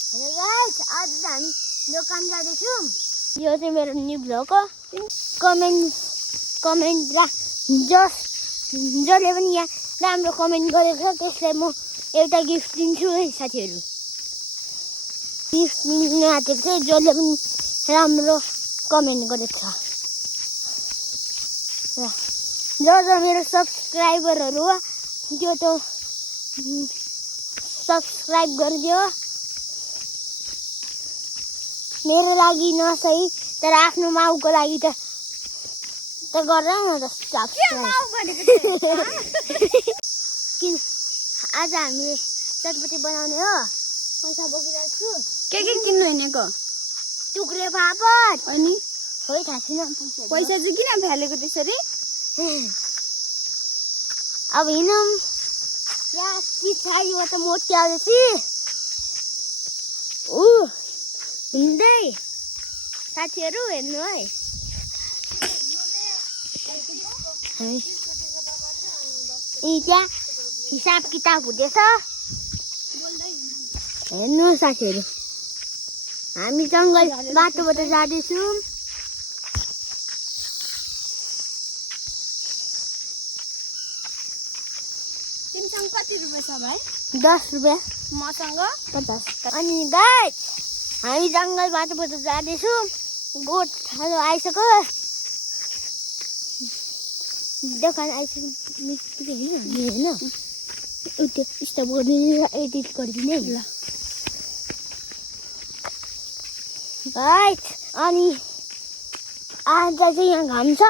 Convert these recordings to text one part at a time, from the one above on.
Hello guys, आज हामी दोकान जाँदैछौँ। यो चाहिँ मेरो न्यू भ्लग हो। कमेन्ट जसले पनि यहाँ राम्रो कमेन्ट गरेको छ त्यसलाई म एउटा गिफ्ट दिन्छु है साथीहरू। गिफ्ट दिनु आँटेको चाहिँ जसले पनि राम्रो कमेन्ट गरेको छ। र मेरो सब्सक्राइबरहरू हो त्यो त सब्सक्राइब गरिदियो। मेरो लागि नसही तर आफ्नो माउको लागि त गर न त किन आज हामीले चटपटी बनाउने हो। पैसा बोकिरहेको छु। के किन्नु हिँडेको? टुक्रे पापड अनि खोइ थाहा छैन पैसा चाहिँ किन फ्यालेको त्यसरी? अब हिँडौँ। पछाडिबाट मोटी आउँदैछ। हिँड्दै साथीहरू हेर्नु है। त्यहाँ हिसाब किताब हुँदैछ। हेर्नु साथीहरू, हामी जङ्गल बाटोबाट जाँदैछौँ। तिमीसँग कति रुपियाँ छ भाइ? 10 रुपियाँ। मसँग 50। अनि गाइस हामी जङ्गल बाटोबाट जाँदैछौँ। गोठहरू आइसक्यो। दोकान आइसक्यो होइन त्यो स्टप गरिदिने एडिट गरिदिने ल गाइस। अनि आज चाहिँ यहाँ घाम छ।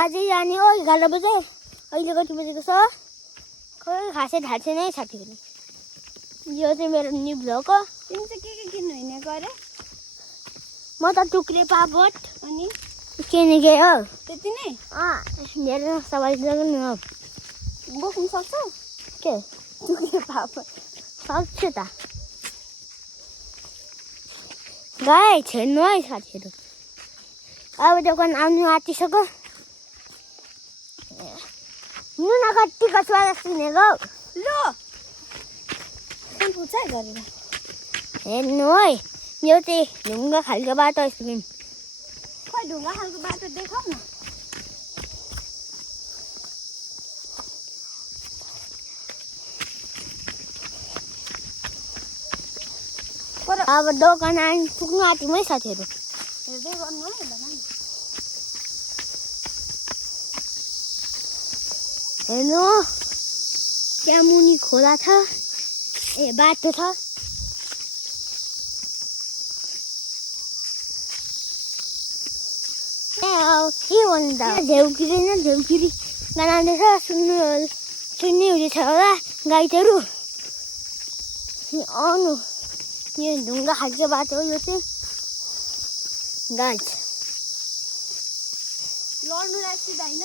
आजै जाने हो 11 बजे। अहिले कति बजेको छ खोइ खासै थाहा छैन है साथीहरू। यो चाहिँ मेरो न्यू भ्लग हो। तिमी चाहिँ के किन्नु हिँडेको अरे? म त टुक्रे पापड अनि किनेको हो। त्यति नै? धेरै सबै जग्गा हो। बोक्नु सक्छौ के टुक्रे पापड? सक्छु त। गाइस हेर्नु है साथीहरू, अब दोकान आउनु आँटिसक्यो। नुन कति कचुवा किनेको ल पुछाइ गरेर हेर्नु है। यो चाहिँ ढुङ्गा खालको बाटो आइसक्यौँ। खोइ ढुङ्गा खालको बाटो देखाउ न। अब दोकान पुग्नु आँट्यौँ है साथीहरू। हेर्दै गर्नु है भन न। हेर्नु त्यहाँ मुनि खोला छ। बाटो छ। के भन्नु त झेउकिरी गाना आउँदैछ। सुन्ने हुँदैछ होला गाइडहरू। आउनु यो ढुङ्गा खालको बाटो हो। यो चाहिँ गाइड लड्नु राख्छु होइन?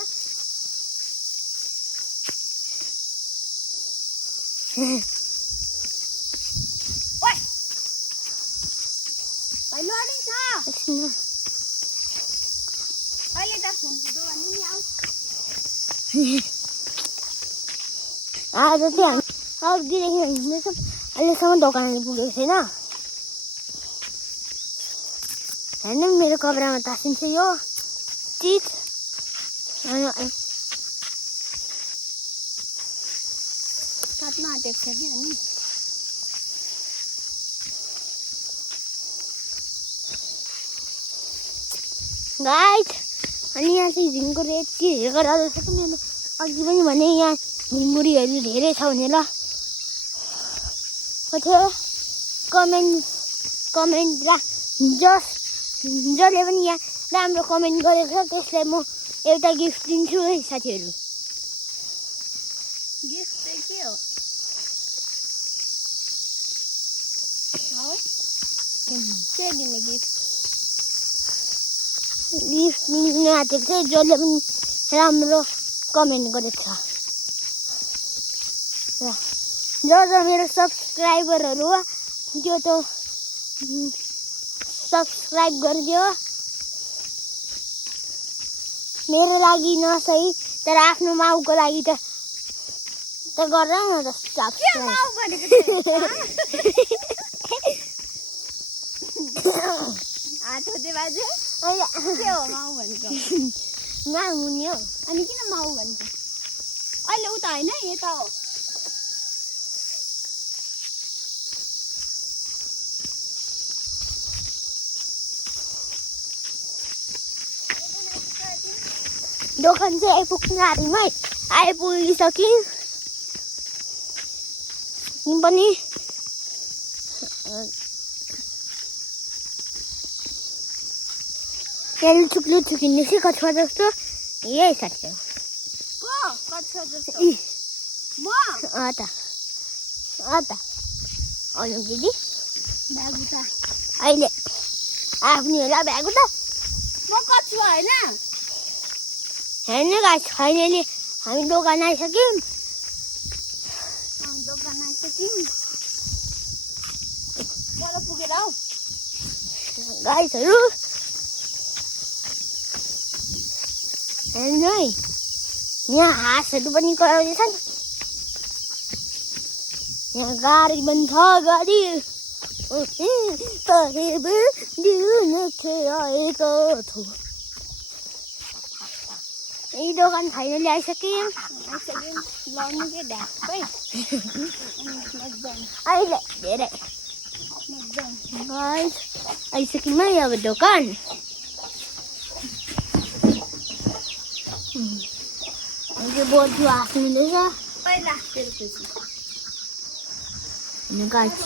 लडिन्छ अहिले त फोन फुटो भन्ने नि आऊ। आज चाहिँ हामी अघिदेखि हिँड्दैछौँ। अहिलेसम्म दोकान पुगेको छैन। हेर्नु मेरो कपडामा तासिन्छ यो चिज। काट्न आँटेको छ कि अनि गाइड। अनि यहाँ चाहिँ झिङ्गुर यति हेरेको रहेछ कि मैले अघि पनि भने यहाँ झिङ्गुरीहरू धेरै छ भने ल कमेन्ट जसले पनि यहाँ राम्रो कमेन्ट गरेको छ त्यसलाई म एउटा गिफ्ट दिन्छु है साथीहरू। गिफ्ट चाहिँ के हो? के दिने गिफ्ट? गिफ्ट दिनु आँटेको चाहिँ जसले पनि राम्रो कमेन्ट गरेको छ। र मेरो सब्सक्राइबरहरू हो त्यो त सब्सक्राइब गरिदियो। मेरो लागि नसही तर आफ्नो माउको लागि त गर न त सब्सक्राइब। आज अहिले के हो माउ भनेको यहाँ हुने हो अनि किन माउ भनेको अहिले उता होइन यता हो दोकान चाहिँ आइपुग्नु आँटेमै आइपुगिसक्यौँ पनि लुचुक हिँड्ने चाहिँ कछुवा जस्तो यही साथी हो को कच्छा जस्तो इ म अता अनु दिदी ब्याग उठा अहिले आफ्नो होला भ्याएको त म कच्छुवा होइन हेर्नु गाइस फाइनली हामी दोकान आइसक्यौँ दोकान आइसक्यौँ चल पुगेर आऊ गाइसहरू हेर्नु है यहाँ हाँसहरू पनि कराउँदैछन् यहाँ गाडी पनि छ गाडी आएको छु यही दोकान फाइनली आइसक्यौँ आइसक्यौँ लाउनु के ढ्याक्कै अनि मजाले अहिले धेरै मजाले गाइस आइसक्यौँ है अब दोकान त्यो बोजू हाँस्नु हुँदैछ पहिला तेरो पछि गाइस